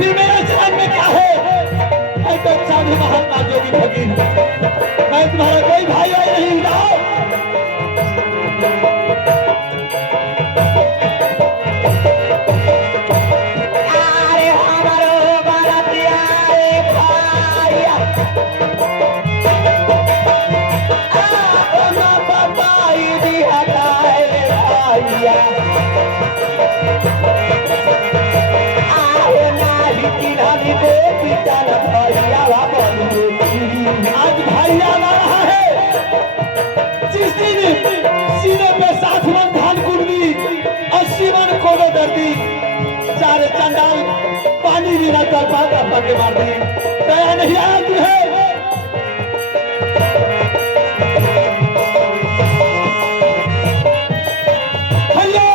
फिर मेरा जान में क्या है? मैं तो साधु महात्मा जोगी फकीर, मैं तुम्हारा कोई भाई भाई नहीं। जाओ। अरे हमारो बरतिया रे भाइया, ना बताई दी हटाए रे भाइया, आए नाही किरानी दे पिता भैया बाबू। आज भाई आ रहा है। जिस दिन सीने पे 60 मन धान कुंडली, 80 मन कोदो दर्दी, चारे चंडाल पानी भी न कर पाता पके मार दी। दया नहीं आया तुम्हें? हेलो,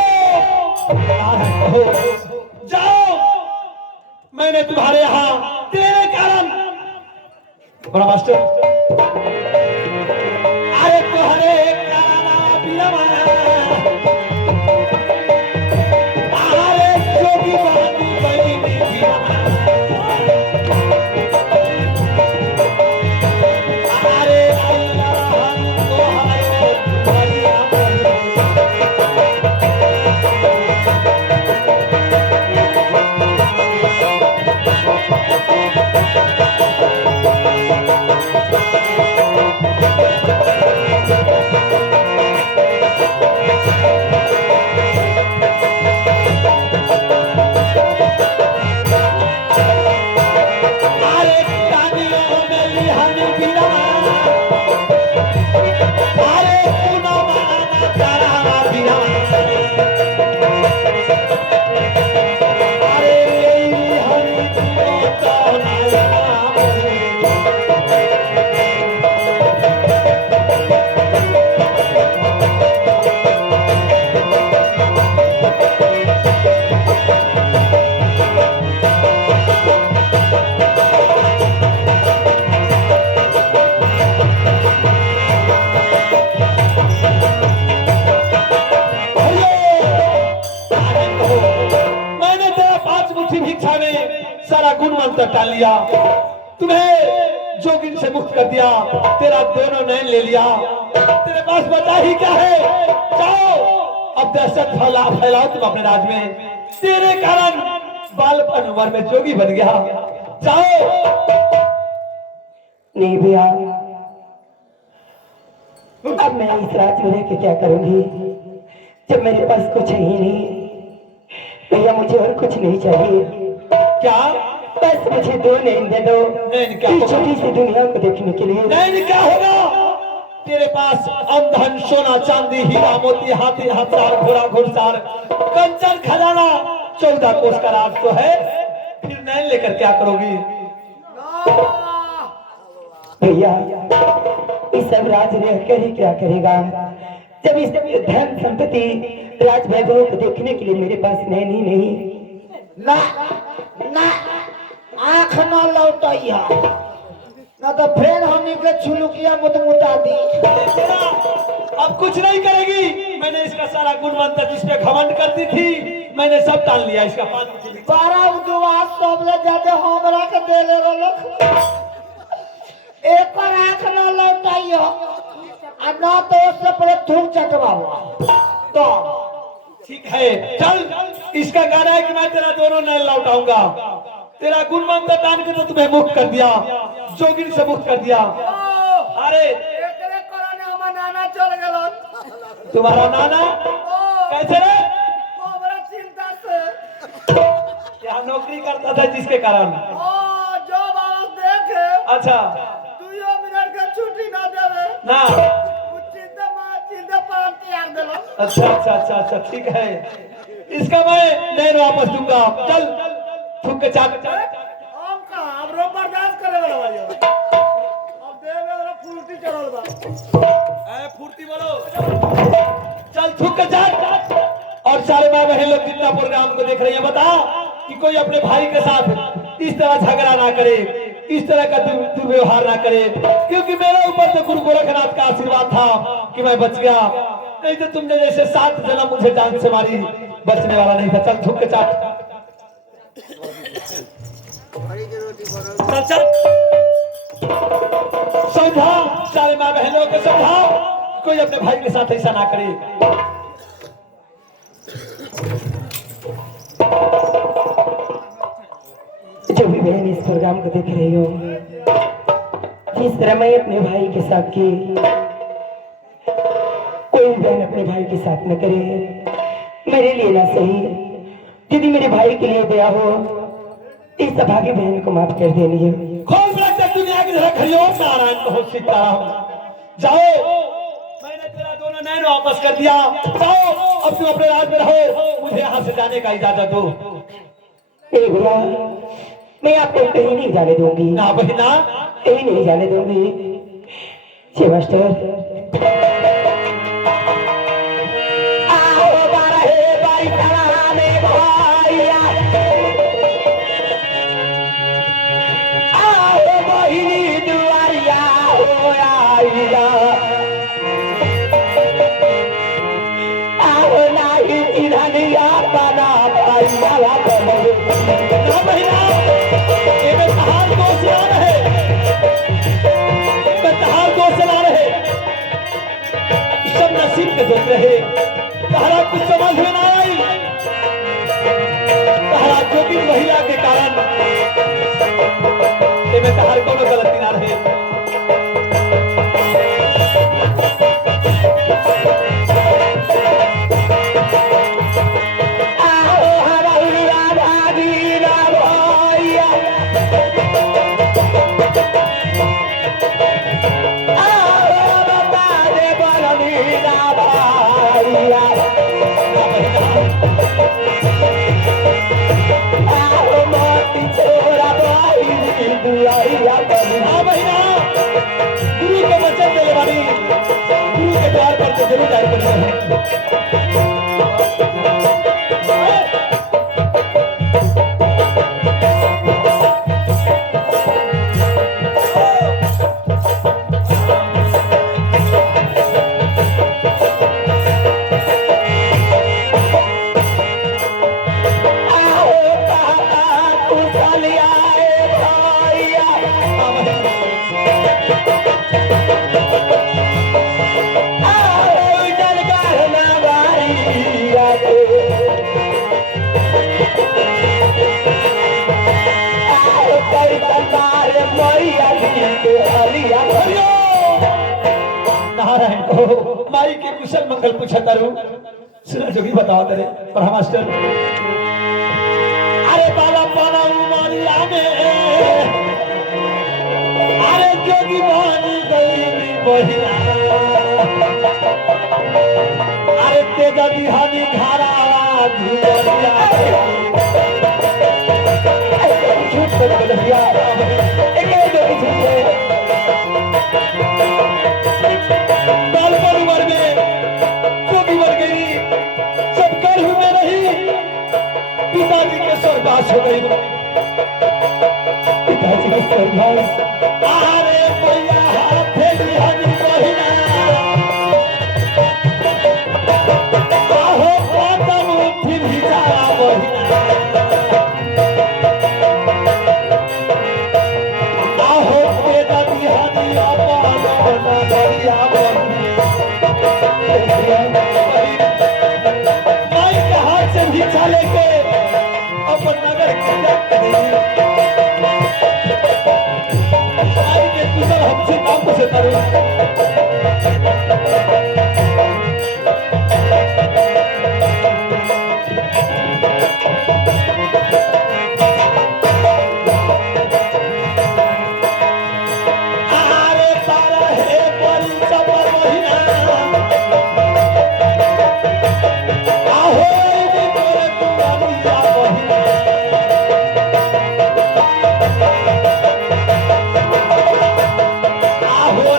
जाओ। मैंने तुम्हारे यहाँ तेरे कारण बड़ा मास्टर, अरे तुम्हारे कारण अरे जोगी बहानी बनी अरे अल्लाह हमको सारा गुणवंतर टाल लिया, तुम्हें जोगिन से मुक्त कर दिया, तेरा दोनों नैन ले लिया, तेरे पास बचा ही क्या है? जाओ, अब दहशत फैलाओ तुम अपने राज में। तेरे कारण बालपन उम्र में जोगी बन गया। जाओ। नहीं भैया, अब मैं इस राज में रह के क्या करूंगी जब मेरे पास कुछ है ही नहीं। भैया मुझे और कुछ नहीं चाहिए। क्या? बस मुझे दो नैन दे दो, नैन क्या इस छोटी सी दुनिया को देखने के लिए। नैन क्या होगा? तेरे पास अंधन सोना चांदी हीरा मोती हाथी हथियार घोड़ा घुड़सवार कंचन खजाना 14 कोस का राज तो है, फिर नैन लेकर क्या करोगी? भैया इस सब राज रहकर ही क्या करेगा जब इस धन संपत्ति राज वैभव को देखने के लिए मेरे पास नैन ही नहीं। ना ना आँख ना लौटैया, ना तो फिर हमनी के छुलुकिया मुतमुता दी। अब कुछ नहीं करेगी। मैंने इसका सारा गुणवंतर जिस पे घमंड करती थी मैंने सब टाल लिया। इसका पानी बारा उद्वास सबले ज्यादा हमरा के देले रोलक। एक पर आँख ना लौटाइयो आ ना तो उससे पहले थूक चटवावा। तो ठीक है, चल। इसका गाना है कि मैं तेरा दोनों नैन लौटाऊंगा। तेरा गुणवंतर दान के तो तुम्हें मुक्त कर दिया, जोगिन से मुक्त कर दिया। अरे एकरे करने हमर नाना चल गेलन। तुम्हारा नाना कैसे रे? हमरा चिंता से क्या नौकरी करता था जिसके कारण? ओ जब आवाज देखे अच्छा 2 मिनट के छुट्टी ना देवे ना। चिंता पर त्याग देलो। अच्छा अच्छा अच्छा अच्छा ठीक है, इसका मैं नैन वापस दूंगा। चल थूक के चाट। हम का हमरो बर्दाश्त करे वाला भाई अब देवे वाला फुर्ती चढ़ल बा। ए फुर्ती बोलो। चल थूक के चाट। और सारे माँ बहन लोग जितना प्रोग्राम को देख रहे हैं बता कि कोई अपने भाई के साथ इस तरह झगड़ा ना करे, इस तरह का दुर्व्यवहार ना करे, क्योंकि मेरे ऊपर तो गुरु गोरखनाथ का आशीर्वाद था कि मैं बच गया। नहीं तो तुमने जैसे 7 जन्म मुझे जान से मारी, बचने वाला नहीं था। चल थूक के चाट। चल चल समझा, सारे माँ बहनों को समझा, कोई अपने भाई के साथ ऐसा ना करे। जो भी बहन इस प्रोग्राम को देख रही हो, जिस तरह मैं अपने भाई के साथ की, कोई बहन अपने भाई के साथ न करे, मेरे लिए ना सही, यदि मेरे भाई के लिए दया हो, इस सभागी बहन को माफ कर देनी है। खोल तक दुनिया की तरह खड़ी हो, नारायण को सीताराम। जाओ, मैंने तेरा दोनों नैन वापस कर दिया, जाओ अब तुम अपने राज में रहो, मुझे यहाँ से जाने का इजाजत दो। ए भैया, मैं आपको कहीं नहीं जाने दूंगी, ना बहिना, कहीं नहीं जाने दूंगी। छे मास्टर, आओ बारहे बाई कराने भैया, आओ बहिनी दुआरिया हो आइया, आओ नाही चिन्हनिया बना भैया ना बहिना, ये में तहार दोस्त ला रहे, में तहार दोस्त ला रहे, सब नसीब के दोस्त रहे, तहरा कुछ समझ में ना आई, तहरा जोगी महिला के कारण ये में तहार कोनो गलती ना रहे। हाँ बहिना, गुरु के वचन देने वाली, गुरु के द्वार पर तो जरूर जाए करिए। नारायण को माई के कुशल मंगल पूछा करूं, सुना जोगी बताओ तेरे पढ़ा मास्टर। अरे बाला पाना उमारिया में, अरे जोगी बानी गई बहिना, अरे तेजा बिहानी घारा झूठ बोल भैया, एक जोगी झूठ है। बाल पर उमर में जोगी मर गई, सब गर्भ में रही, पिताजी के स्वर्गवास हो गई, पिताजी के स्वर्गवास। अरे भैया हाथे बिहानी बहिना, आहो पातन उठी भिजारा बहिना, आहो तेजा बिहानी अपान नगरिया बहिना, माई के हाथ से भिक्षा लेके अपन नगर के जाती, माई के कुशल हमसे काम से करो।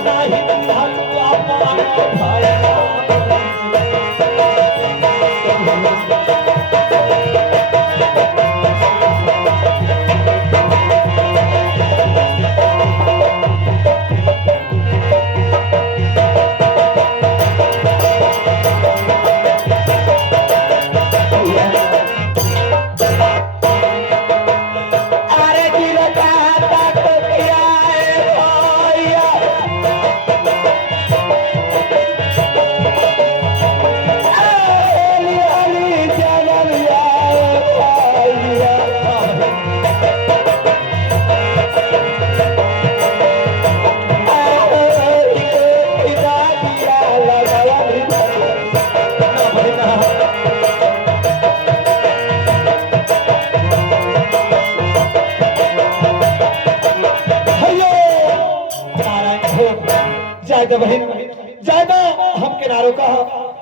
नहीं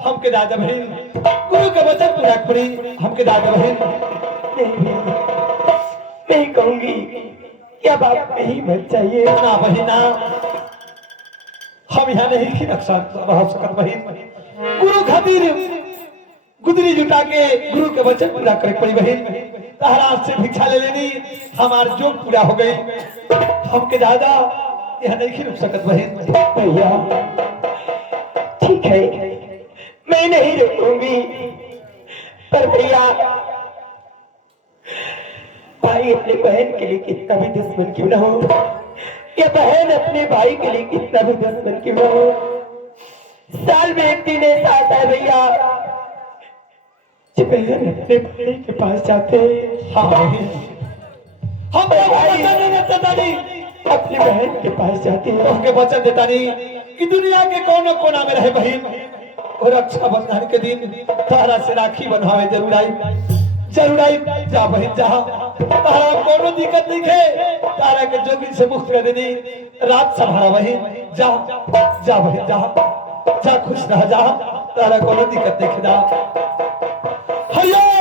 हमके दादा बहन गुरु के वचन पूरा करी हमके दादा बहन। नहीं कहूंगी कि अब आप नहीं मत चाहिए। ना बहिना हम यहाँ नहीं की रक्षा रह सकत बहन। गुरु खातिर गुदरी जुटा के गुरु के वचन पूरा करे पड़ी बहन। तहरा से भिक्षा ले लेनी हमार जोग पूरा हो गई। हमके दादा यहाँ नहीं की रुक सकत बहन। भैया ठीक है मैं नहीं रुकूंगी, पर भैया भाई अपने बहन के लिए कितना भी दुश्मन क्यों ना हो, या बहन अपने भाई के लिए कितना भी दुश्मन क्यों ना हो, साल में एक दिन ऐसा आता है भैया जब बहन अपने भाई के पास जाते हैं। हाँ बहन हम अपने बहन के पास जाते हैं। हमके वचन देता नहीं कि दुनिया के कोनो कोना में रहे बहन और रक्षाबंधन के दिन तारा से राखी बनवावे जरूर आई जा बहन जा। तारा कोनो दिक्कत नहीं है, तारा के जोगी से मुक्त कर देनी रात संभाला बहन जा जा बहन जा खुश रह जा। तारा कोनो दिक्कत नहीं है। हरिओम